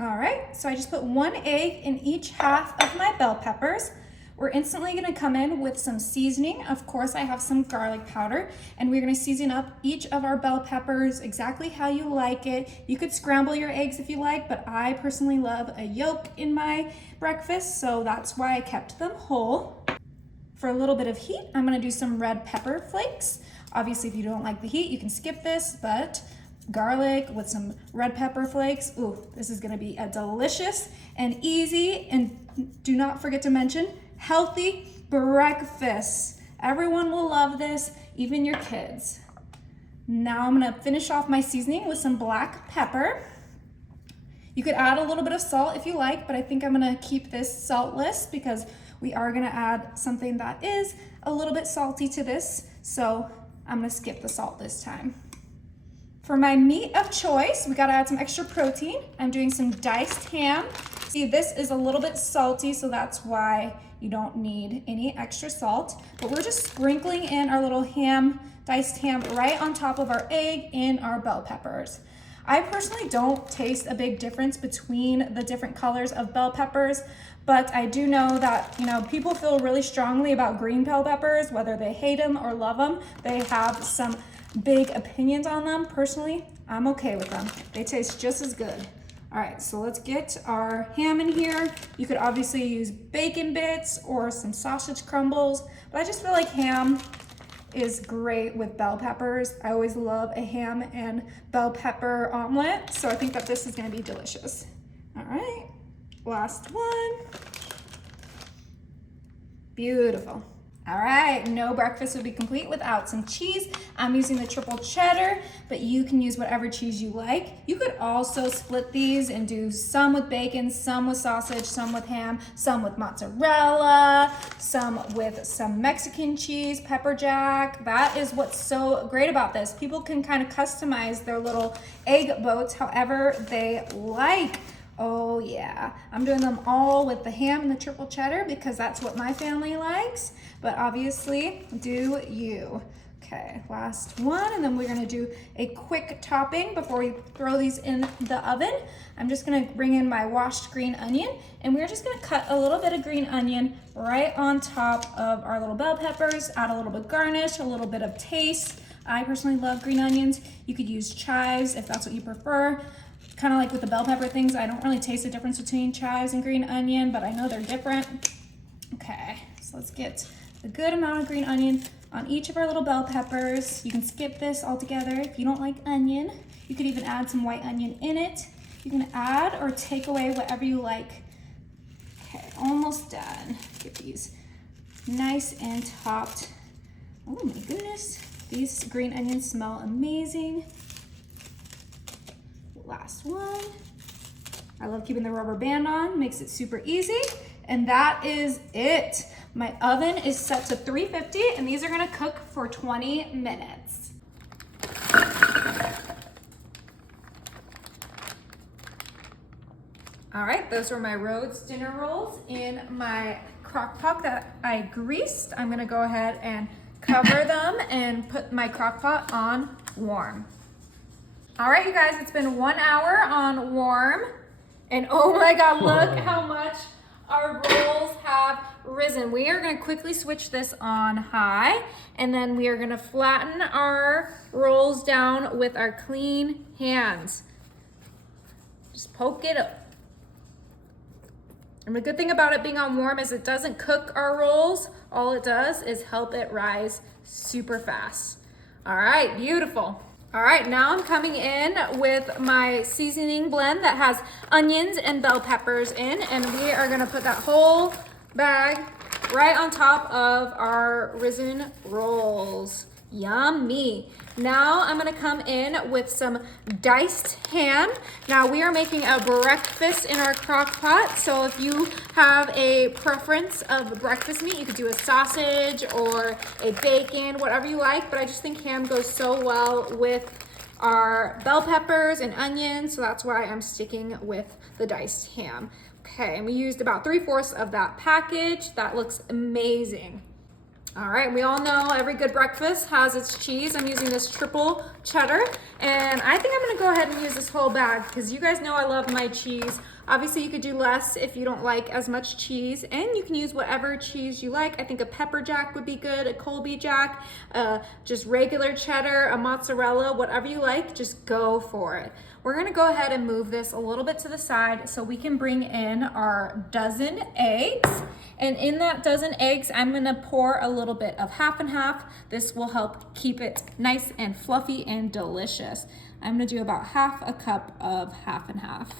All right, so I just put 1 egg in each half of my bell peppers. We're instantly gonna come in with some seasoning. Of course, I have some garlic powder, and we're gonna season up each of our bell peppers exactly how you like it. You could scramble your eggs if you like, but I personally love a yolk in my breakfast, so that's why I kept them whole. For a little bit of heat, I'm gonna do some red pepper flakes. Obviously, if you don't like the heat, you can skip this, but garlic with some red pepper flakes. Ooh, this is gonna be a delicious and easy, and do not forget to mention, healthy breakfast. Everyone will love this, even your kids. Now I'm gonna finish off my seasoning with some black pepper. You could add a little bit of salt if you like, but I think I'm gonna keep this saltless because we are gonna add something that is a little bit salty to this, so I'm gonna skip the salt this time. For my meat of choice, we gotta add some extra protein. I'm doing some diced ham. See, this is a little bit salty, so that's why you don't need any extra salt. But we're just sprinkling in our little ham, diced ham, right on top of our egg and our bell peppers. I personally don't taste a big difference between the different colors of bell peppers, but I do know that, people feel really strongly about green bell peppers, whether they hate them or love them. They have some big opinions on them. Personally, I'm okay with them. They taste just as good. All right, so let's get our ham in here. You could obviously use bacon bits or some sausage crumbles, but I just feel like ham is great with bell peppers. I always love a ham and bell pepper omelet, so I think that this is gonna be delicious. All right, last one. Beautiful. All right, no breakfast would be complete without some cheese. I'm using the triple cheddar, but you can use whatever cheese you like. You could also split these and do some with bacon, some with sausage, some with ham, some with mozzarella, some with some Mexican cheese, pepper jack. That is what's so great about this. People can kind of customize their little egg boats however they like. Oh yeah, I'm doing them all with the ham and the triple cheddar because that's what my family likes, but obviously do you. Okay, last one, and then we're gonna do a quick topping before we throw these in the oven. I'm just gonna bring in my washed green onion, and we're just gonna cut a little bit of green onion right on top of our little bell peppers, add a little bit of garnish, a little bit of taste. I personally love green onions. You could use chives if that's what you prefer. Kind of like with the bell pepper things, I don't really taste the difference between chives and green onion, but I know they're different. Okay, so let's get a good amount of green onion on each of our little bell peppers. You can skip this altogether if you don't like onion. You could even add some white onion in it. You can add or take away whatever you like. Okay, almost done. Get these nice and topped. Oh my goodness, these green onions smell amazing. Last one. I love keeping the rubber band on, makes it super easy. And that is it. My oven is set to 350 and these are gonna cook for 20 minutes. All right, those were my Rhodes dinner rolls in my crock pot that I greased. I'm gonna go ahead and cover them and put my crock pot on warm. All right, you guys, it's been 1 hour on warm, and oh my God, look how much our rolls have risen. We are gonna quickly switch this on high, and then we are gonna flatten our rolls down with our clean hands. Just poke it up. And the good thing about it being on warm is it doesn't cook our rolls. All it does is help it rise super fast. All right, beautiful. All right, now I'm coming in with my seasoning blend that has onions and bell peppers in, and we are gonna put that whole bag right on top of our risen rolls. Yummy. Now I'm gonna come in with some diced ham. Now we are making a breakfast in our crock pot, so if you have a preference of breakfast meat, you could do a sausage or a bacon, whatever you like, but I just think ham goes so well with our bell peppers and onions, so that's why I'm sticking with the diced ham. Okay, and we used about 3/4 of that package. That looks amazing. All right, we all know every good breakfast has its cheese. I'm using this triple cheddar, and I think I'm gonna go ahead and use this whole bag because you guys know I love my cheese. Obviously, you could do less if you don't like as much cheese, and you can use whatever cheese you like. I think a pepper jack would be good, a Colby jack, just regular cheddar, a mozzarella, whatever you like, just go for it. We're gonna go ahead and move this a little bit to the side so we can bring in our dozen eggs. And in that dozen eggs, I'm gonna pour a little bit of half and half. This will help keep it nice and fluffy and delicious. I'm gonna do about half a cup of half and half.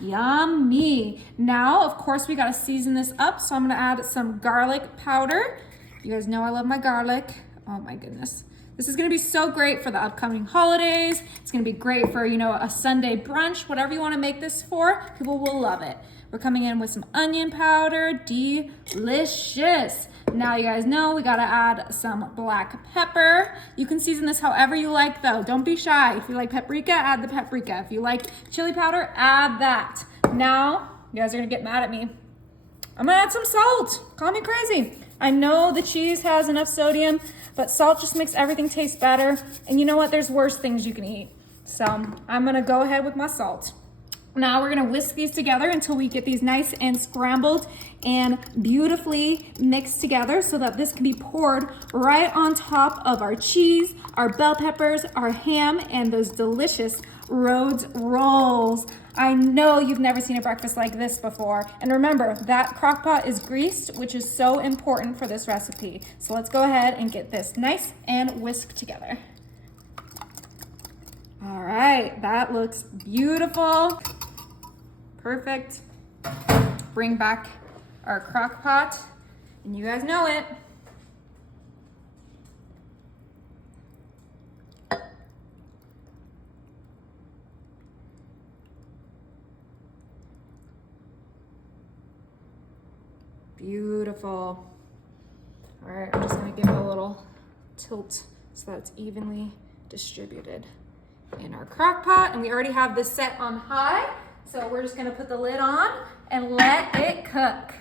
Yummy. Now, of course, we gotta season this up. So I'm gonna add some garlic powder. You guys know I love my garlic. Oh my goodness. This is gonna be so great for the upcoming holidays. It's gonna be great for, you know, a Sunday brunch, whatever you wanna make this for, people will love it. We're coming in with some onion powder, delicious. Now you guys know we gotta add some black pepper. You can season this however you like though. Don't be shy. If you like paprika, add the paprika. If you like chili powder, add that. Now, you guys are gonna get mad at me. I'm gonna add some salt. Call me crazy. I know the cheese has enough sodium, but salt just makes everything taste better. And you know what? There's worse things you can eat. So I'm gonna go ahead with my salt. Now we're gonna whisk these together until we get these nice and scrambled and beautifully mixed together so that this can be poured right on top of our cheese, our bell peppers, our ham, and those delicious Rhodes rolls. I know you've never seen a breakfast like this before. And remember, that crock pot is greased, which is so important for this recipe. So let's go ahead and get this nice and whisked together. All right, that looks beautiful. Perfect. Bring back our crock pot, and you guys know it. Beautiful. All right, I'm just gonna give it a little tilt so that it's evenly distributed in our crock pot. And we already have this set on high, so we're just gonna put the lid on and let it cook.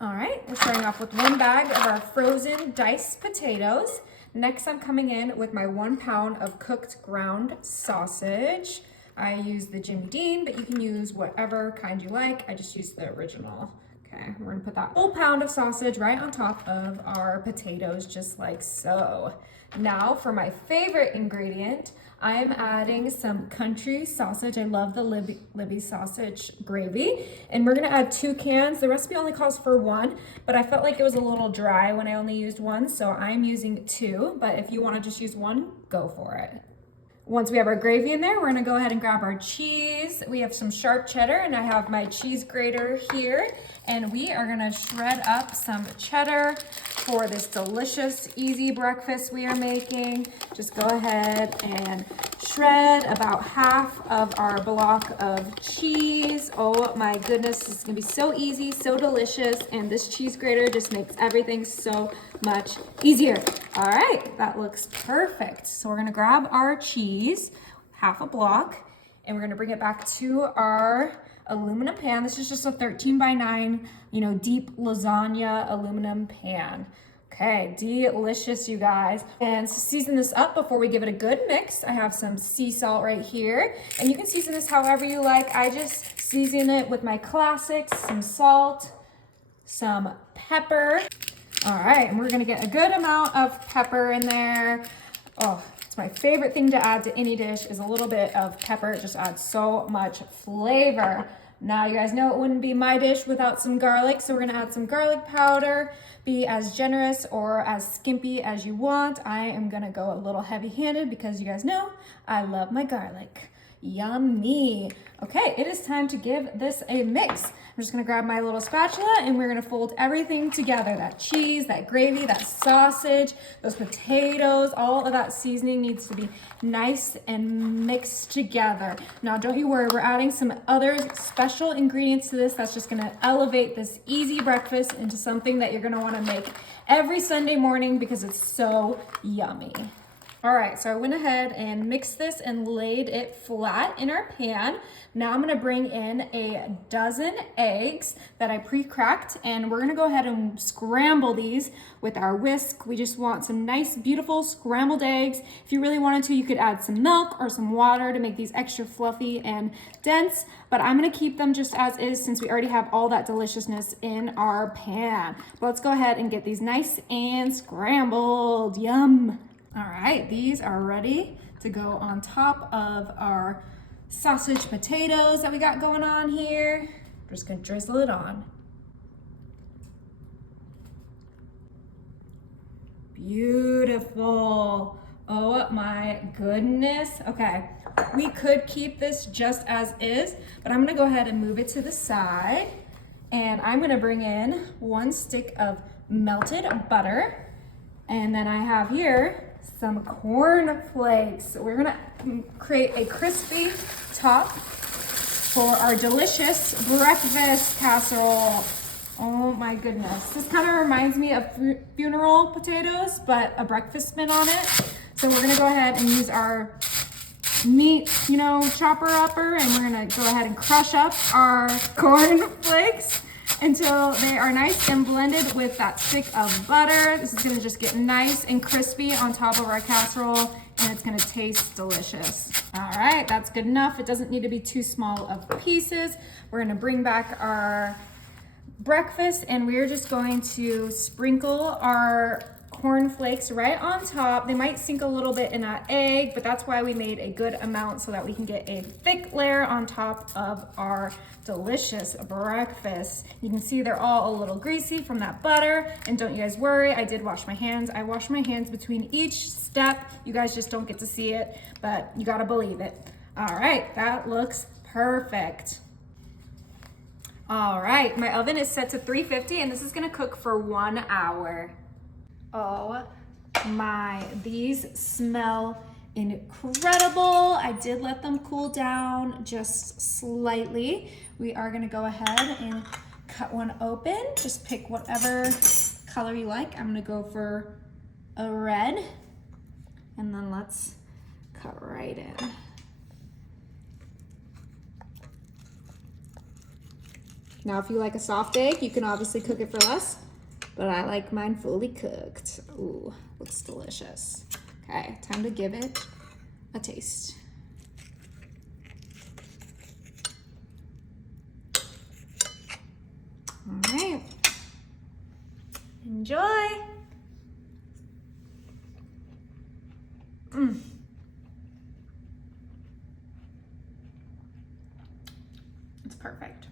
All right, we're starting off with 1 bag of our frozen diced potatoes. Next, I'm coming in with my 1 pound of cooked ground sausage. I use the Jimmy Dean, but you can use whatever kind you like. I just use the original. Okay, we're gonna put that whole pound of sausage right on top of our potatoes, just like so. Now for my favorite ingredient, I'm adding some country sausage. I love the Libby sausage gravy. And we're gonna add 2 cans. The recipe only calls for 1, but I felt like it was a little dry when I only used 1, so I'm using 2. But if you wanna just use 1, go for it. Once we have our gravy in there, we're gonna go ahead and grab our cheese. We have some sharp cheddar, and I have my cheese grater here. And we are gonna shred up some cheddar for this delicious, easy breakfast we are making. Just go ahead and shred about half of our block of cheese. Oh my goodness, this is gonna be so easy, so delicious, and this cheese grater just makes everything so much easier. All right, that looks perfect. So we're gonna grab our cheese, half a block, and we're gonna bring it back to our aluminum pan. This is just a 13x9, deep lasagna aluminum pan. Okay, delicious, you guys. And to season this up before we give it a good mix, I have some sea salt right here. And you can season this however you like. I just season it with my classics, some salt, some pepper. All right, and we're gonna get a good amount of pepper in there. Oh, it's my favorite thing to add to any dish is a little bit of pepper. It just adds so much flavor. Now you guys know it wouldn't be my dish without some garlic, so we're gonna add some garlic powder. Be as generous or as skimpy as you want. I am gonna go a little heavy-handed because you guys know I love my garlic. Yummy. Okay, it is time to give this a mix. I'm just gonna grab my little spatula and we're gonna fold everything together. That cheese, that gravy, that sausage, those potatoes, all of that seasoning needs to be nice and mixed together. Now, don't you worry, we're adding some other special ingredients to this that's just gonna elevate this easy breakfast into something that you're gonna wanna make every Sunday morning because it's so yummy. All right, so I went ahead and mixed this and laid it flat in our pan. Now I'm gonna bring in a dozen eggs that I pre-cracked, and we're gonna go ahead and scramble these with our whisk. We just want some nice, beautiful scrambled eggs. If you really wanted to, you could add some milk or some water to make these extra fluffy and dense, but I'm gonna keep them just as is since we already have all that deliciousness in our pan. But let's go ahead and get these nice and scrambled. Yum. All right, these are ready to go on top of our sausage potatoes that we got going on here. We're just gonna drizzle it on. Beautiful. Oh my goodness. Okay, we could keep this just as is, but I'm gonna go ahead and move it to the side. And I'm gonna bring in 1 stick of melted butter. And then I have here some corn flakes. We're gonna create a crispy top for our delicious breakfast casserole. Oh my goodness. This kind of reminds me of funeral potatoes, but a breakfast spin on it. So we're gonna go ahead and use our meat, chopper upper, and we're gonna go ahead and crush up our corn flakes until they are nice and blended with that stick of butter. This is gonna just get nice and crispy on top of our casserole, and it's gonna taste delicious. All right, that's good enough. It doesn't need to be too small of pieces. We're gonna bring back our breakfast, and we're just going to sprinkle our corn flakes right on top. They might sink a little bit in that egg, but that's why we made a good amount so that we can get a thick layer on top of our delicious breakfast. You can see they're all a little greasy from that butter, and don't you guys worry, I did wash my hands. I wash my hands between each step. You guys just don't get to see it, but you gotta believe it. All right, that looks perfect. All right, my oven is set to 350, and this is gonna cook for 1 hour. Oh my, these smell incredible. I did let them cool down just slightly. We are gonna go ahead and cut one open. Just pick whatever color you like. I'm gonna go for a red, and then let's cut right in. Now, if you like a soft egg, you can obviously cook it for less, but I like mine fully cooked. Ooh, looks delicious. Okay, time to give it a taste. All right, enjoy. It's perfect.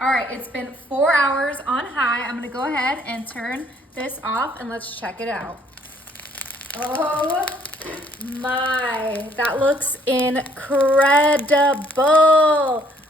All right, it's been 4 hours on high. I'm gonna go ahead and turn this off, and let's check it out. Oh my, that looks incredible.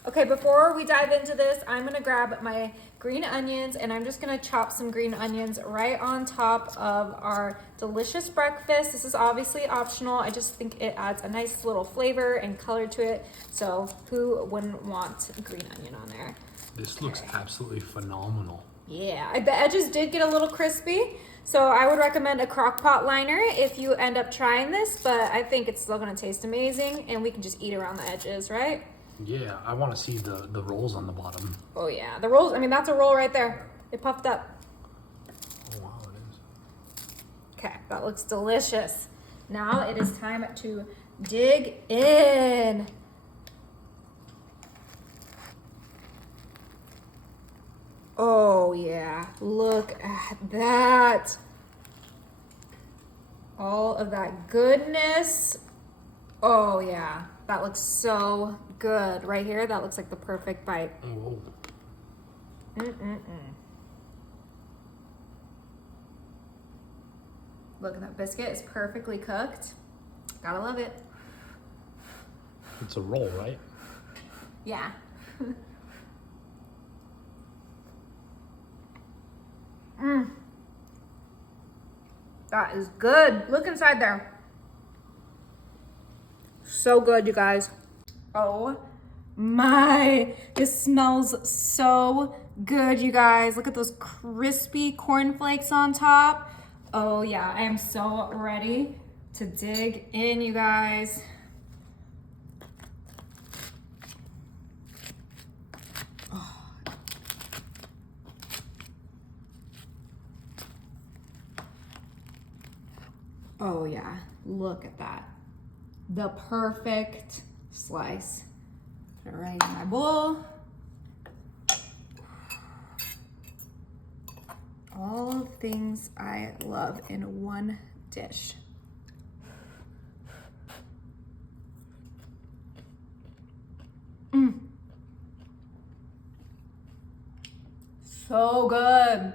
Okay, before we dive into this, I'm gonna grab my green onions, and I'm just gonna chop some green onions right on top of our delicious breakfast. This is obviously optional. I just think it adds a nice little flavor and color to it. So who wouldn't want green onion on there? This looks absolutely phenomenal. Yeah, the edges did get a little crispy, so I would recommend a Crockpot liner if you end up trying this, but I think it's still gonna taste amazing, and we can just eat around the edges, right? Yeah, I want to see the rolls on the bottom. Oh yeah, the rolls, I mean, that's a roll right there. It puffed up. Oh wow, it is. Okay, that looks delicious. Now it is time to dig in. Oh yeah, look at that. All of that goodness. Oh yeah, that looks so good. Right here, that looks like the perfect bite. Oh. Look, that biscuit is perfectly cooked. Gotta love it. It's a roll, right? Yeah. That is good. Look inside there. So good, you guys. Oh my, this smells so good, you guys. Look at those crispy cornflakes on top. Oh yeah, I am so ready to dig in, you guys. Oh yeah, look at that. The perfect slice. Put it right in my bowl. All the things I love in one dish. So good.